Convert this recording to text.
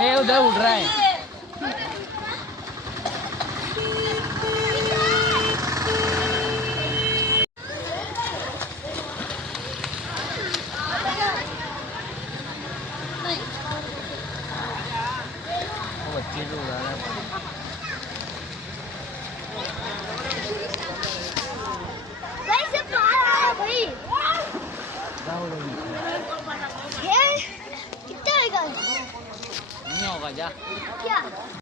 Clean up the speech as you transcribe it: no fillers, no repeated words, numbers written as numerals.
ये उधर उड़ रहा है। बच्चे जो उड़ा रहा है। भाई से बाहर आया भाई। ये कितना होगा? नहीं होगा जा। क्या?